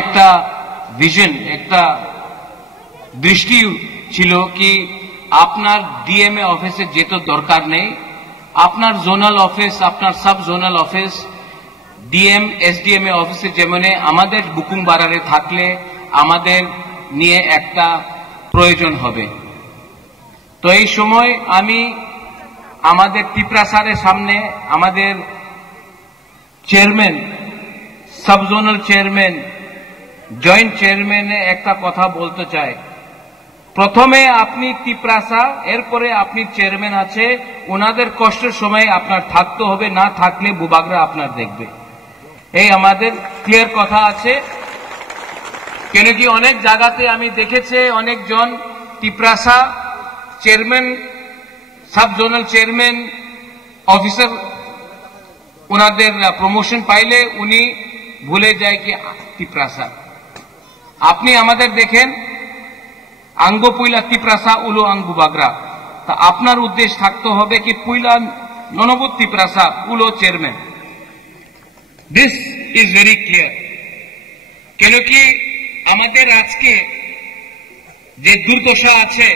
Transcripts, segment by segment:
একটা ভিশন, একটা দৃষ্টি ছিল কি আপনার ডিএমএ অফিসে যেতে দরকার নেই, আপনার জোনাল অফিস, আপনার সাব জোনাল অফিস, ডিএম এসডিএমএ অফিসে যেমন আমাদের বুকুমবাড়ারে থাকলে আমাদের নিয়ে একটা প্রয়োজন হবে। তো এই সময় আমি আমাদের ত্রিপুরা স্যারের সামনে আমাদের chairman, sub zonal chairman, joint চেয়ারম্যানে একটা কথা বলতে চাই। প্রথমে আপনি ত্রিপুরা, এরপরে আপনি চেয়ারম্যান আছে, ওনাদের কষ্টের সময় আপনার থাকতে হবে, না থাকলে বুবাগরা আপনার দেখবে। এই আমাদের ক্লিয়ার কথা আছে। কেন কি অনেক জায়গাতে আমি দেখেছি অনেকজন Tripura chairman, sub zonal chairman, officer ওনাদের প্রমোশন পাইলে উনি ভুলে যায় কি ত্রিপুরা। আপনি আমাদের দেখেন আঙ্গ পুইলা ত্রিপুরা উলো আঙ্গু বাগরা, তা আপনার উদ্দেশ্য থাকতে হবে কি পুইলা ননবুত ত্রিপুরা উলো chairman. This is very clear. কেন কি আমাদের আজকে যে দুর্দশা আছে,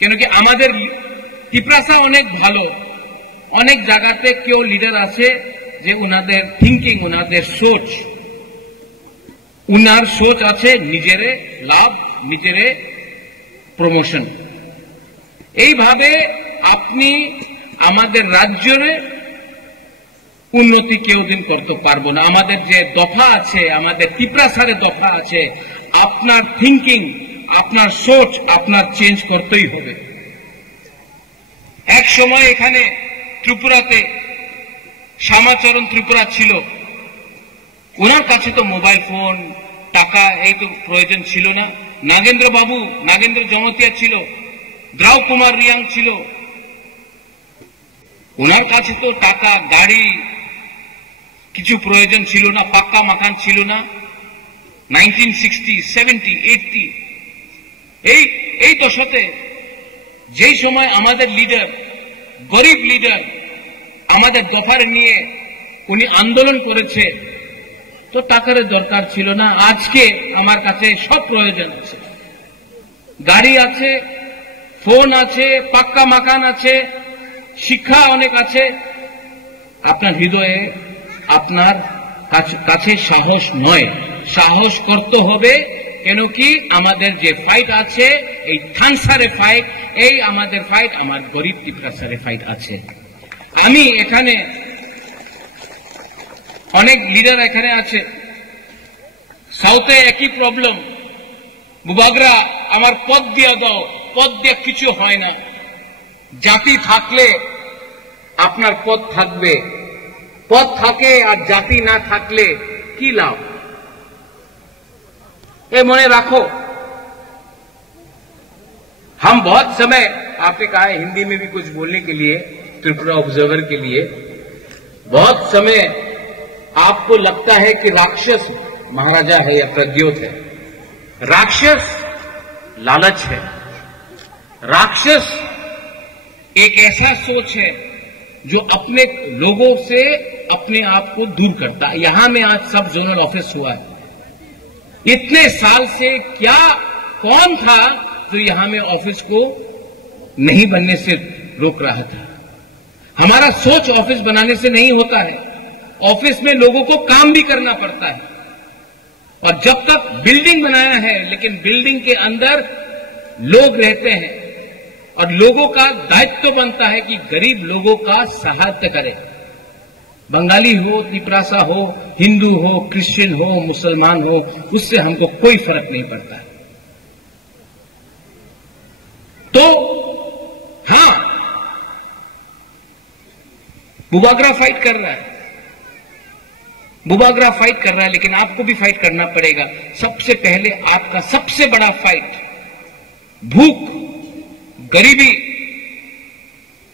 কেন কি আমাদের ত্রিপুরা অনেক ভালো, অনেক জায়গাতে কেউ লিডার আছে যে উনাদের থিঙ্কিং, উনাদের সোচ, উনার সোচ আছে নিজেরে লাভ, নিজেরে প্রমোশন। এইভাবে আপনি আমাদের রাজ্যের উন্নতি কেউ দিন করতে পারবো না। আমাদের যে দফা আছে, আমাদের ত্রিপুরা সারের দফা আছে, আপনার থিঙ্কিং, আপনার সোচ আপনার চেঞ্জ করতেই হবে। এক সময় এখানে ত্রিপুরাতে শ্যামাচরণ ত্রিপুরা ছিল, ওনার কাছে তো মোবাইল ফোন, টাকা এই তো প্রয়োজন ছিল না। নাগেন্দ্র বাবু, নাগেন্দ্র জমতিয়া ছিল, দ্রাউ কুমার রিয়াং ছিল, ওনার কাছে তো টাকা, গাড়ি কিছু প্রয়োজন ছিল না, পাক্কা মাকান ছিল না। 1960, 70, 80 এই দশকে যেই সময় আমাদের লিডার, গরিব লিডার আমাদের দফার নিয়ে উনি আন্দোলন করেছে, তো টাকার দরকার ছিল না। আজকে আমার কাছে সব প্রয়োজন আছে, গাড়ি আছে, ফোন আছে, পাক্কা মাকান আছে, শিক্ষা অনেক আছে। আপনার হৃদয়ে, আপনার কাছে সাহস নয়, সাহস করতে হবে। কেন কি আমাদের যে ফাইট আছে, এই থানসারে ফাইট, এই আমাদের ফাইট, আমার গরিব ত্রিপুরাসারে ফাইট আছে। আমি এখানে অনেক লিডার এখানে আছে, সাউথে একই প্রবলেম, বুবাগরা আমার পদ দিয়ে দাও, পদ দিয়ে কিছু হয় না। জাতি থাকলে আপনার পদ থাকবে, পদ থাকে আর জাতি না থাকলে কি লাভ? ये मने रखो। हम बहुत समय, आपने कहा है हिंदी में भी कुछ बोलने के लिए, त्रिपुरा ऑब्जर्वर के लिए, बहुत समय आपको लगता है कि राक्षस महाराजा है या प्रद्योत है। राक्षस लालच है, राक्षस एक ऐसा सोच है जो अपने लोगों से अपने आप को दूर करता है। यहां में आज सब जोनल ऑफिस हुआ है, इतने साल से क्या कौन था जो यहां में ऑफिस को नहीं बनने से रोक रहा था? हमारा सोच ऑफिस बनाने से नहीं होता है, ऑफिस में लोगों को काम भी करना पड़ता है। और जब तक बिल्डिंग बनाया है, लेकिन बिल्डिंग के अंदर लोग रहते हैं और लोगों का दायित्व बनता है कि गरीब लोगों का सहायता करें। बंगाली हो, त्रिपुरासा हो, हिंदू हो, क्रिश्चियन हो, मुसलमान हो, उससे हमको कोई फर्क नहीं पड़ता है। तो हां, बुबागरा फाइट कर रहा है, बुबागरा फाइट कर रहा है, लेकिन आपको भी फाइट करना पड़ेगा। सबसे पहले आपका सबसे बड़ा फाइट भूख, गरीबी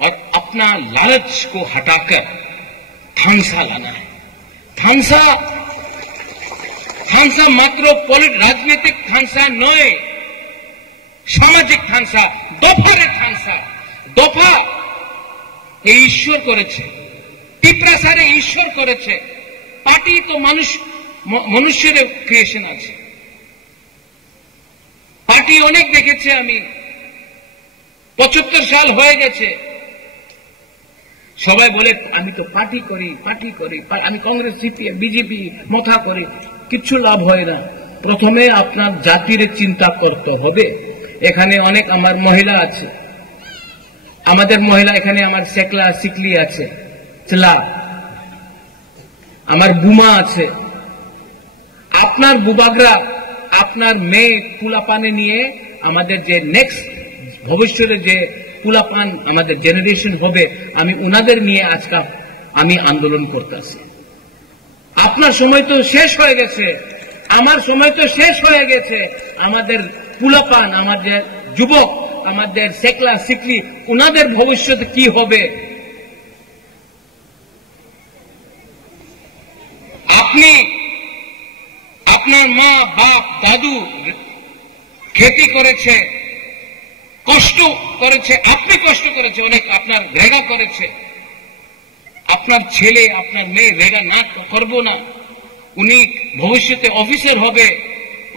और अपना लालच को हटाकर थानसा लाना है। थानसा मात्र राजनीतिक थानसा नय, सामाजिक थानसा, दफारे थानसा। दफा এই ঈশ্বর করেছে, ত্রিপুরাসারে ঈশ্বর করেছে। পার্টি তো মানুষ মনুষ্যের ক্রিয়েশন আছে। পার্টি অনেক দেখেছে আমি, 75 সাল হয়ে গেছে, সবাই বলে আমি তো পার্টি করি, আমি কংগ্রেস, সিপিএম, বিজেপি মাথা করি, কিচ্ছু লাভ হয় না। প্রথমে আপনার জাতির চিন্তা করতে হবে। এখানে অনেক আমার মহিলা আছে, আমাদের মহিলা এখানে আমার সেকলা সিকলি আছে, চলা, আমার বুমা আছে। আপনার বুবাগরা, আপনার মেয়ে কুলাপানে নিয়ে আমাদের যে নেক্সট ভবিষ্যতে যে কুলাপান আমাদের জেনারেশন হবে, আমি উনাদের নিয়ে আজকে আমি আন্দোলন করতেছি। আপনার সময় তো শেষ হয়ে গেছে, আমার সময় তো শেষ হয়ে গেছে। আমাদের কুলাপান, আমাদের যুবক, আমাদের সেকলা সিকলি, উনাদের ভবিষ্যৎ কি হবে? আপনি আপনার মা বাপ দাদু খেতি করেছে, কষ্ট করেছে, আপনি কষ্ট করেছে অনেক, আপনার রেগা করেছে। আপনার ছেলে আপনার মেয়ে রেগা না করবো না, উনি ভবিষ্যতে অফিসার হবে,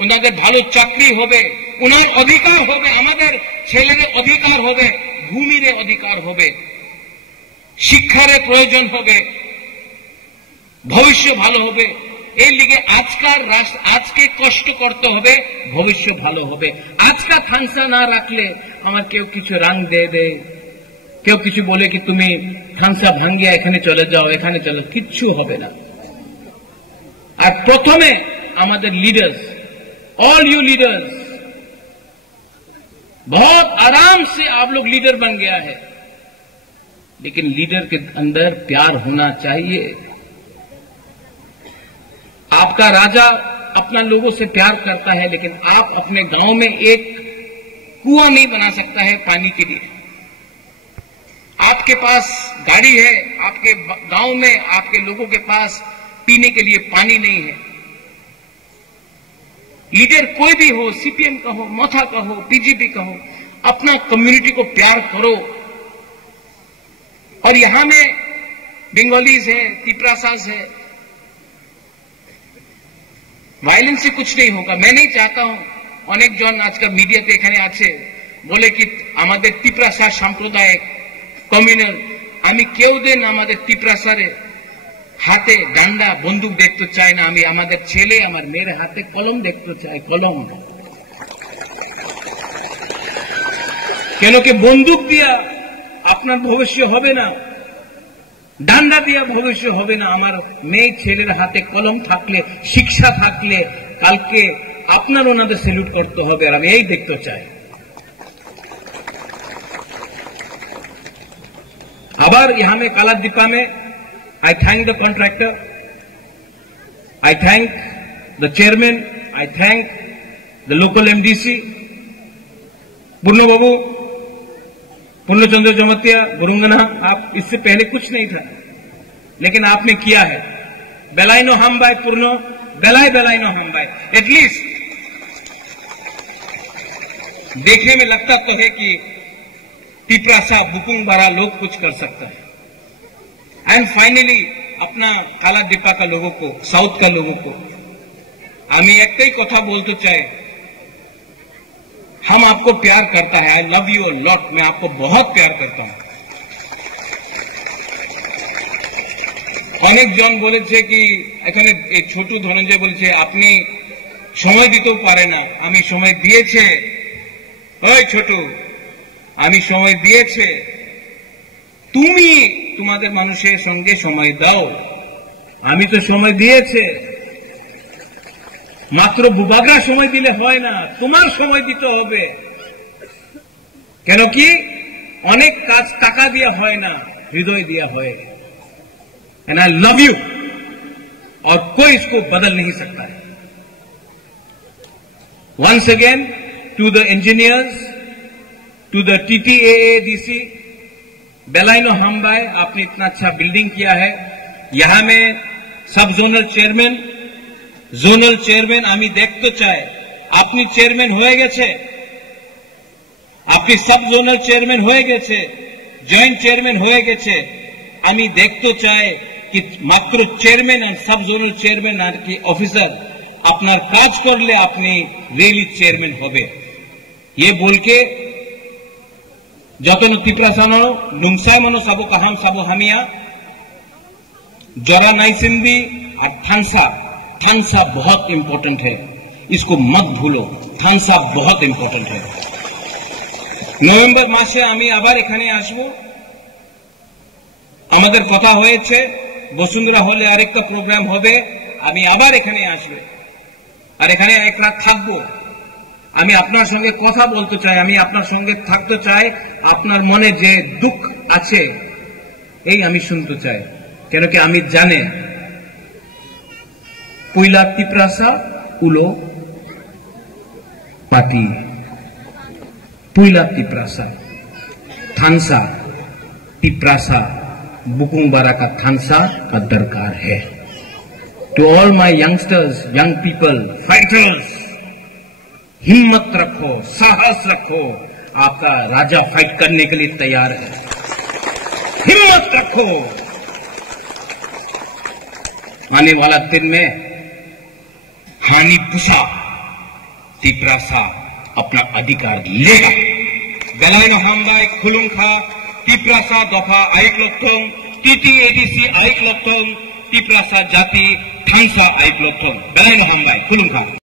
ওনাদের ভালো চাকরি হবে, ওনার অধিকার হবে, আমাদের ছেলের অধিকার হবে, ভূমির অধিকার হবে, শিক্ষার প্রয়োজন হবে, ভবিষ্যৎ ভালো হবে। এই লিগে আজকে কষ্ট করতে হবে, ভবিষ্যৎ ভালো হবে। আজকা থাংসা না রাখলে আমার কেউ কিছু রাং দে, কেউ কিছু বলে কি তুমি থাংসা ভাঙ্গিয়া এখানে চলে যাও, এখানে চলে, কিচ্ছু হবে না। আর প্রথমে আমাদের लीडर्स, ऑल यू लीडर्स, बहुत आराम से आप लोग लीडर बन गया है, लेकिन लीडर के अंदर प्यार होना चाहिए। आपका राजा अपना लोगों से प्यार करता है, लेकिन आप अपने गांव में एक कुआं नहीं बना सकता है पानी के लिए। आपके पास गाड़ी है, आपके गांव में आपके लोगों के पास पीने के लिए पानी नहीं है। लीडर कोई भी हो, सीपीएम का हो, मोथा का हो, बीजेपी का हो, अपना कम्युनिटी को प्यार करो। और यहां में बंगालीज है, तिपरासाज है, वायलेंस से कुछ नहीं होगा। मैं नहीं चाहता हूं, अनेक जन आजकल मीडियाते এখানে আছে বলে কি আমাদের তিপ্রাসা সাম্প্রদায়িক কমিউনাল, আমি কেউ দেন আমাদের তিপ্রাসারে হাতে ডান্ডা বন্দুক দেখতে চাই না। আমি আমাদের ছেলে আমার মেয়ের হাতে কলম দেখতে চাই, কলম। কেন কি বন্দুক দিয়া আপনার ভবিষ্যৎ হবে না, ডান্ডা দিয়া ভবিষ্যৎ হবে না। আমার মেয়ে ছেলের হাতে কলম থাকলে, শিক্ষা থাকলে, কালকে আপনার ওনাদের স্যালুট করতে হবে। আর আমি এই দেখতে চাই। আবার यहाँ में कालादीपा में I thank the contractor, I thank the chairman, I thank the local MDC, पूर्ण बाबू, पूर्णचंद्र जमतिया, गुरुंगना। आप इससे पहले कुछ नहीं था, लेकिन आपने किया है। बेलाइनो हम बाय पूर्ण, बेलाइनो हम बाय। एटलीस्ट देखने में लगता तो है कि तिपरासा बुकुंग बारा लोग कुछ कर सकता है। एंड फाइनली अपना कालादीपा का लोगों को, साउथ का लोगों को আমি একটাই কথা বলতে চাই, हम आपको प्यार करता है। I love you a lot, मैं आपको बहुत प्यार करता हूं। অনেক জন বলেছে কি এখানে এই ছোট ধনঞ্জয় বলেছে আপনি সময় দিতেও পারে না। আমি সময় দিয়েছে, ওই ছোট, আমি সময় দিয়েছে, তুমি তোমাদের মানুষের সঙ্গে সময় দাও। আমি তো সময় দিয়েছে, মাত্র বুবাগরা সময় দিলে হয় না, তোমার সময় দিতে হবে। কেন কি অনেক কাজ টাকা দিয়ে হয় না, হৃদয় দিয়ে হয়। एंड आई लव यू, और कोई इसको बदल नहीं सकता है। Once again to the engineers, to the TTAADC, बेलाइनो हमबाई, आपने इतना अच्छा बिल्डिंग किया है। यहां में सब जोनल চেয়ারম্যান আমি দেখতে চাই। আপনি চেয়ারম্যান হয়ে গেছে, আপনি সব জোনাল চেয়ারম্যান হয়ে গেছে, জয়েন্ট চেয়ারম্যান হয়ে গেছে। আমি দেখতে চাই कि मात्र चेयरमैन और सब जोनल चेयरमैन और की ऑफिसर अपना काज कर ले अपनी रेली चेयरमैन होबे ये बोल के जतन तिप्रासानो नुंगसाय मनो सबो कहाम सबो हमिया जरा नाइसिंदी और थानसा बहुत इंपॉर्टेंट है, इसको मत भूलो। थानसा बहुत इंपॉर्टेंट है। नवंबर मासे आमी आबार एखाने आसबो। आमादेर कथा होयेछे बसुंधरा हले आरेकटा प्रोग्राम होबे, आमी आबार एखाने आसबो और एखाने एक रात थाकबो। आमी आपनार संगे कथा बोलते चाই, आमी आपनार संगे थाकते चाই, आपनार मने जे दुख आछे এই আমি শুনতে চাই। কেন কি আমি জানেন পুইলা তিপ্রাসা উলো पार्टी पुइला तिप्रासा थानसा तिप्रासा बुकुंगबारा का थानसा का दरकार है। To all my youngsters, young people, fighters, हिम्मत रखो, साहस रखो, आपका राजा फाइट करने के लिए तैयार है। हिम्मत रखो, आने वाला दिन में हानि पुसा तिप्रासा अपना अधिकार लेगा। बेलायन हामबाय खुलुंखा तिप्रासा दफा आइक लक्षण TTADC आइक लक्षण तिप्रासा जाति थांसा आइक लक्षण बेलायन हामबाय खुलुंखा।